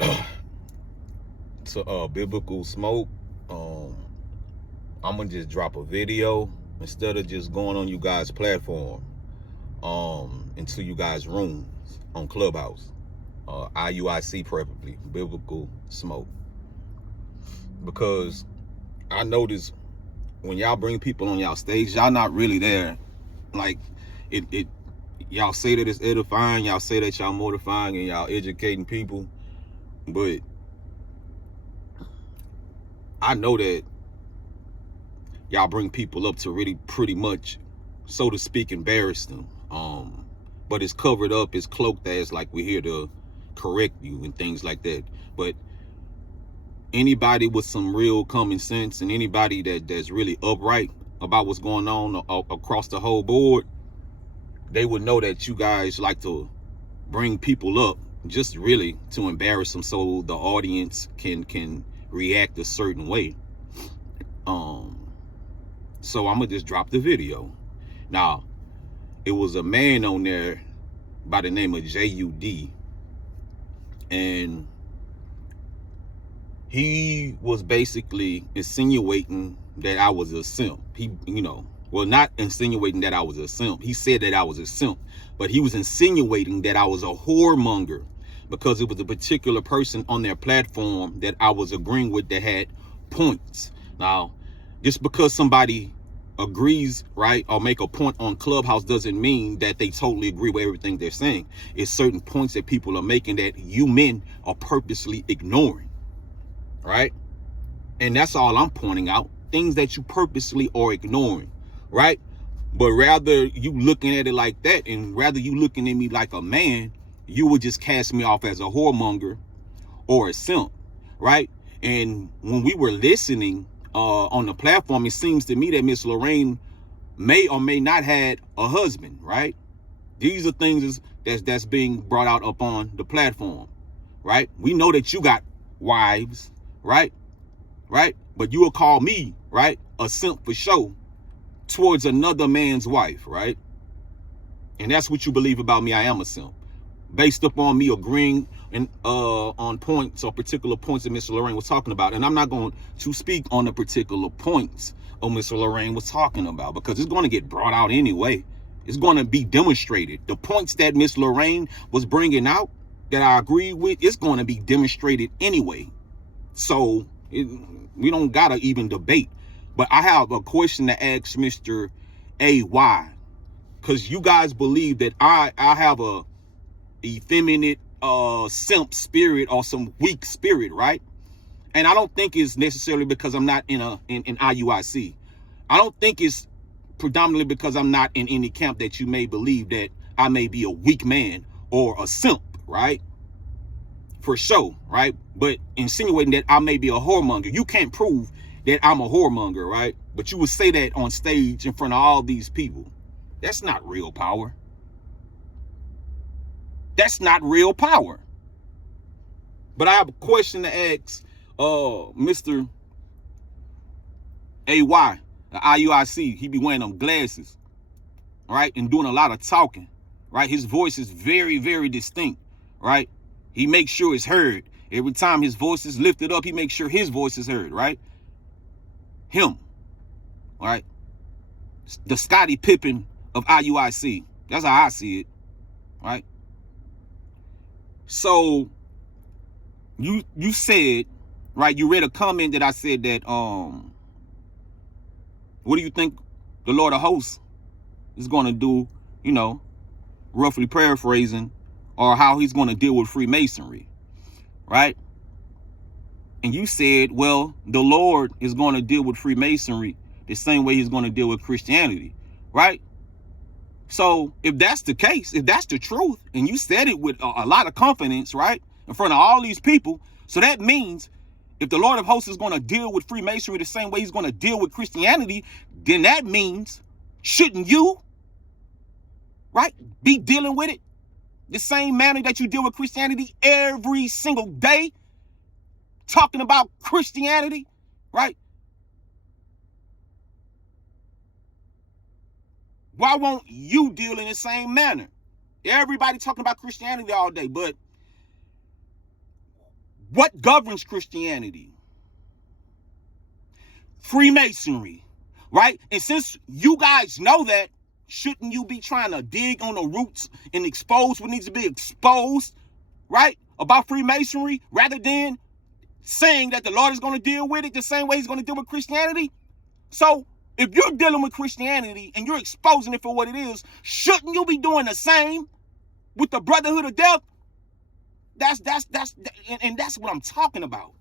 to biblical smoke. I'm gonna just drop a video instead of just going on you guys' platform, into you guys' rooms on Clubhouse. IUIC preferably, biblical smoke. Because I notice when y'all bring people on y'all stage, y'all not really there. Like it y'all say that it's edifying, y'all say that y'all mortifying and y'all educating people, but I know that y'all bring people up to really pretty much, so to speak, embarrass them. But it's covered up, it's cloaked as like we're here to correct you and things like that. But anybody with some real common sense and anybody that's really upright about what's going on across the whole board, they would know that you guys like to bring people up just really to embarrass them so the audience can react a certain way. So I'm gonna just drop the video. Now, it was a man on there by the name of Jud, and he was basically insinuating that I was a simp. He, well, not insinuating that I was a simp. He said that I was a simp, but he was insinuating that I was a whoremonger because it was a particular person on their platform that I was agreeing with that had points. Now, just because somebody agrees, right, or make a point on Clubhouse doesn't mean that they totally agree with everything they're saying. It's certain points that people are making that you men are purposely ignoring, right? And that's all I'm pointing out. Things that you purposely are ignoring, right? But rather you looking at it like that, and rather you looking at me like a man, you would just cast me off as a whoremonger or a simp, right? And when we were listening on the platform, it seems to me that Miss Lorraine may or may not had a husband, right? These are things that's being brought out up on the platform, right? We know that you got wives, right? Right? But you will call me, right, a simp for show towards another man's wife, right? And that's what you believe about me. I am a simp, based upon me agreeing and on points or particular points that Mr. Lorraine was talking about. And I'm not going to speak on the particular points of Mr. Lorraine was talking about because it's going to get brought out anyway. It's going to be demonstrated. The points that Miss Lorraine was bringing out that I agree with, it's going to be demonstrated anyway. So we don't gotta even debate. But I have a question to ask Mr. AY, because you guys believe that I have a effeminate simp spirit or some weak spirit, right? And I don't think it's necessarily because I'm not in IUIC. I don't think it's predominantly because I'm not in any camp that you may believe that I may be a weak man or a simp, right? For sure, right? But insinuating that I may be a whoremonger. You can't prove that I'm a whoremonger, right? But you would say that on stage in front of all these people. That's not real power. That's not real power. But I have a question to ask Mr. AY, the IUIC. He be wearing them glasses, right? And doing a lot of talking, right? His voice is very, very distinct, right? He makes sure it's heard. Every time his voice is lifted up, he makes sure his voice is heard, right? Him, right? The Scottie Pippen of IUIC. That's how I see it, right? So you said, right, you read a comment that I said that, what do you think the Lord of Hosts is going to do, roughly paraphrasing, or how he's going to deal with Freemasonry, right? And you said, well, the Lord is going to deal with Freemasonry the same way he's going to deal with Christianity, right? So if that's the case, if that's the truth, and you said it with a lot of confidence, right, in front of all these people, so that means if the Lord of Hosts is going to deal with Freemasonry the same way he's going to deal with Christianity, then that means, shouldn't you, right, be dealing with it the same manner that you deal with Christianity every single day, talking about Christianity, right? Why won't you deal in the same manner? Everybody talking about Christianity all day, but What governs Christianity? Freemasonry, right? And since you guys know that, shouldn't you be trying to dig on the roots and expose what needs to be exposed, right? About Freemasonry, rather than saying that the Lord is going to deal with it the same way he's going to deal with Christianity? So if you're dealing with Christianity and you're exposing it for what it is, shouldn't you be doing the same with the brotherhood of death? That's what I'm talking about.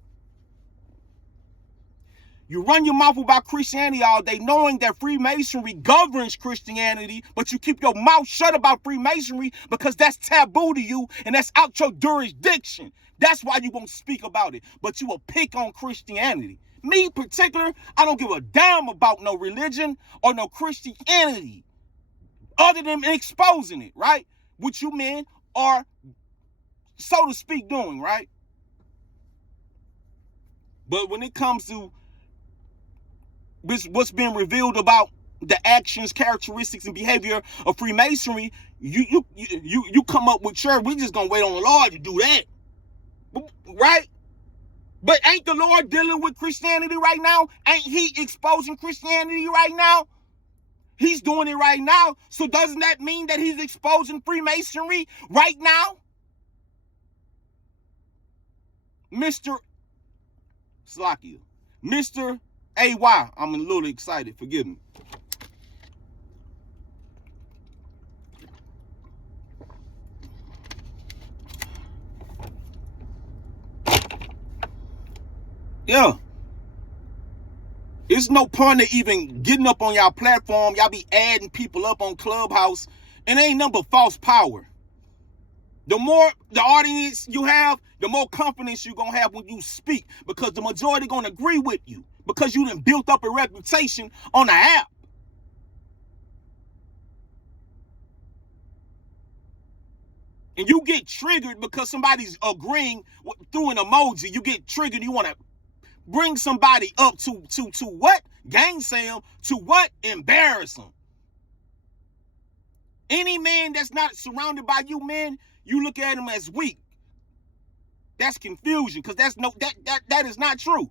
You run your mouth about Christianity all day, knowing that Freemasonry governs Christianity, but you keep your mouth shut about Freemasonry because that's taboo to you and that's out your jurisdiction. That's why you won't speak about it, but you will pick on Christianity. Me in particular, I don't give a damn about no religion or no Christianity other than exposing it, right? Which you men are, so to speak, doing, right? But when it comes to what's being revealed about the actions, characteristics, and behavior of Freemasonry, you come up with, sure, we're just gonna wait on the Lord to do that, right? But ain't the Lord dealing with Christianity right now? Ain't he exposing Christianity right now? He's doing it right now. So doesn't that mean that he's exposing Freemasonry right now? Mr. Slakia, Mr. AY, I'm a little excited, forgive me. Yeah. It's no point of even getting up on y'all platform. Y'all be adding people up on Clubhouse, and ain't nothing but false power. The more the audience you have, the more confidence you're going to have when you speak, because the majority going to agree with you because you done built up a reputation on the app. And you get triggered because somebody's agreeing through an emoji. You get triggered. You want to bring somebody up to what? Gainsay them. To what? Embarrass them. Any man that's not surrounded by you men, you look at him as weak. That's confusion, because that is not true.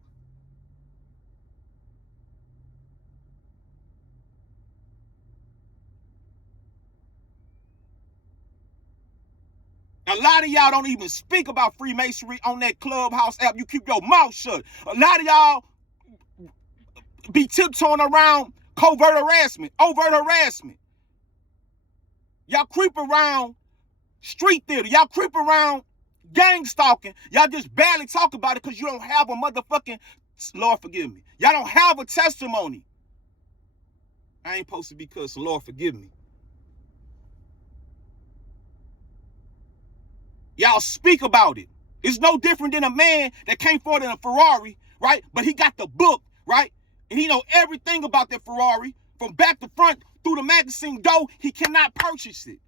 A lot of y'all don't even speak about Freemasonry on that Clubhouse app. You keep your mouth shut. A lot of y'all be tiptoeing around overt harassment. Y'all creep around street theater. Y'all creep around gang stalking. Y'all just barely talk about it because you don't have a motherfucking, Lord forgive me, y'all don't have a testimony. I ain't supposed to be cussing, Lord forgive me. Y'all speak about it. It's no different than a man that came forward in a Ferrari, right? But he got the book, right? And he know everything about that Ferrari from back to front through the magazine door. He cannot purchase it.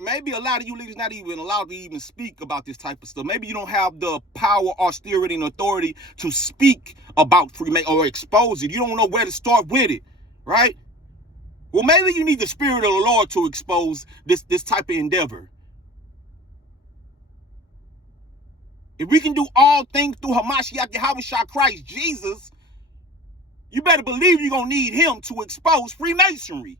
Maybe a lot of you leaders not even allowed to even speak about this type of stuff. Maybe you don't have the power, austerity, and authority to speak about Freemasonry or expose it. You don't know where to start with it, right? Well, maybe you need the Spirit of the Lord to expose this type of endeavor. If we can do all things through Hamashiach Yahushua Christ Jesus, you better believe you're going to need him to expose Freemasonry.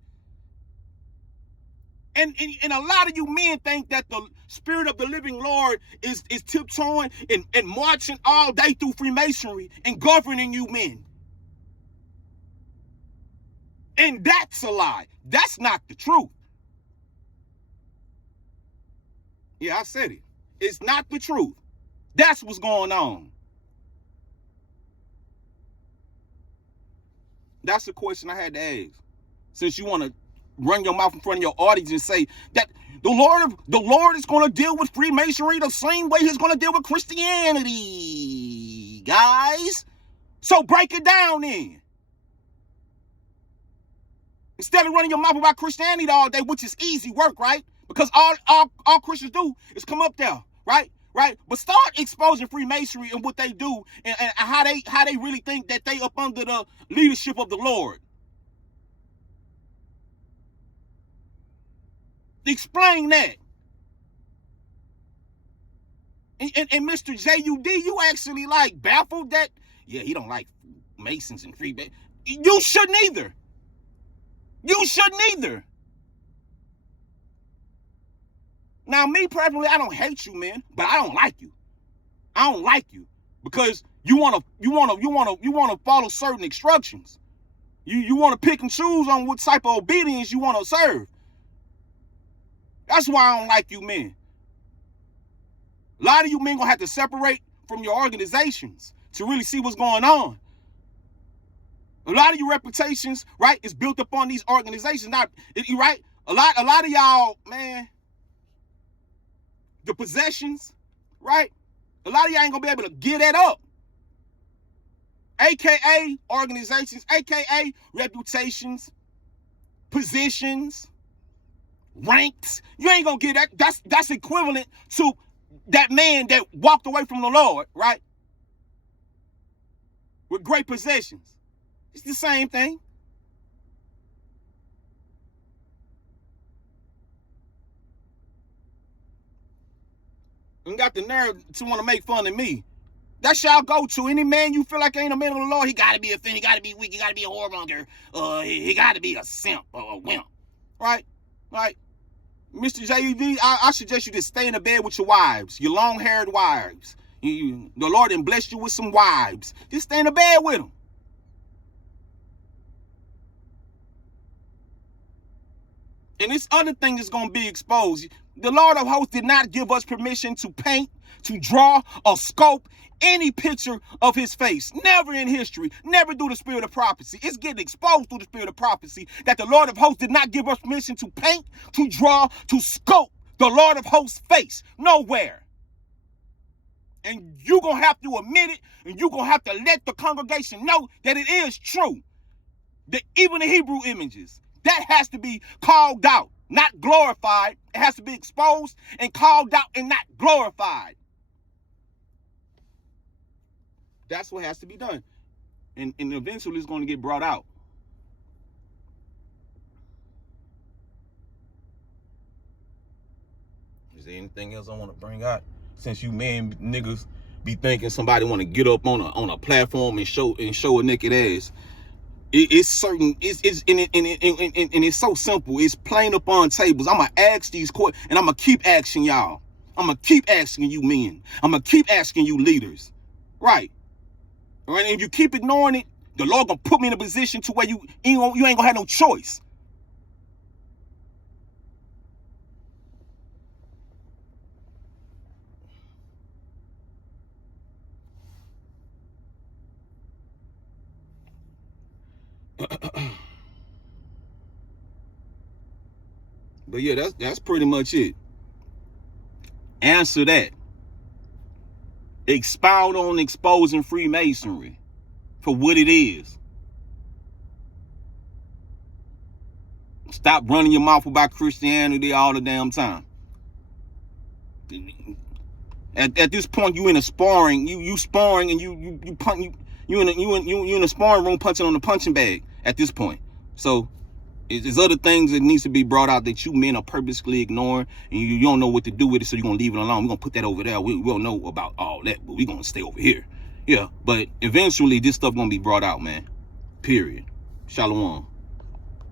And a lot of you men think that the Spirit of the living Lord is tiptoeing and marching all day through Freemasonry and governing you men. And that's a lie. That's not the truth. Yeah, I said it. It's not the truth. That's what's going on. That's the question I had to ask. Since you want to run your mouth in front of your audience and say that the Lord is going to deal with Freemasonry the same way he's going to deal with Christianity, guys. So break it down then. Instead of running your mouth about Christianity all day, which is easy work, right? Because all Christians do is come up there, right? right? But start exposing Freemasonry and what they do, and how they really think that they up under the leadership of the Lord. Explain that. And Mr. Jud, you actually like baffled that, yeah, he don't like Masons and Freemasons. You shouldn't either. You shouldn't either. Now, me personally, I don't hate you, man, but I don't like you. I don't like you because you wanna follow certain instructions. You wanna pick and choose on what type of obedience you wanna serve. That's why I don't like you, men. A lot of you men gonna have to separate from your organizations to really see what's going on. A lot of your reputations, right, is built upon these organizations. Now, right? A lot of y'all, man, the possessions, right? A lot of y'all ain't gonna be able to get that up. AKA organizations, AKA reputations, positions, ranks. You ain't gonna get that. That's equivalent to that man that walked away from the Lord, right? With great possessions. It's the same thing. And got the nerve to want to make fun of me. That's y'all go to. Any man you feel like ain't a man of the Lord, he gotta be a fin, he gotta be weak, he gotta be a whoremonger, he gotta be a simp or a wimp. Right? Right? Mr. Jud, I suggest you just stay in the bed with your wives, your long-haired wives. The Lord done blessed you with some wives. Just stay in the bed with them. And this other thing is going to be exposed. The Lord of hosts did not give us permission to paint, to draw, or sculpt any picture of his face. Never in history. Never through the spirit of prophecy. It's getting exposed through the spirit of prophecy that the Lord of hosts did not give us permission to paint, to draw, to sculpt the Lord of hosts' face. Nowhere. And you're going to have to admit it, and you're going to have to let the congregation know that it is true. That even the Hebrew images, that has to be called out, not glorified. It has to be exposed and called out and not glorified. That's what has to be done. And eventually it's going to get brought out. Is there anything else I want to bring out? Since you men niggas be thinking somebody want to get up on a platform and show a naked ass. It's certain, and it's so simple. It's plain upon tables. I'm gonna ask these questions, and I'm gonna keep asking y'all. I'm gonna keep asking you men. I'm gonna keep asking you leaders. Right? And if you keep ignoring it, the Lord gonna put me in a position to where you ain't gonna have no choice. But yeah, that's pretty much it. Answer that. Expound on exposing Freemasonry for what it is. Stop running your mouth about Christianity all the damn time. At this point, you in a sparring, you sparring, and you in a sparring room punching on the punching bag. At this point, so there's other things that needs to be brought out that you men are purposely ignoring, and you don't know what to do with it, so you're gonna leave it alone. We're gonna put that over there. We don't know about all that, but we're gonna stay over here. Yeah, but eventually this stuff gonna be brought out, man. Period. Shalom.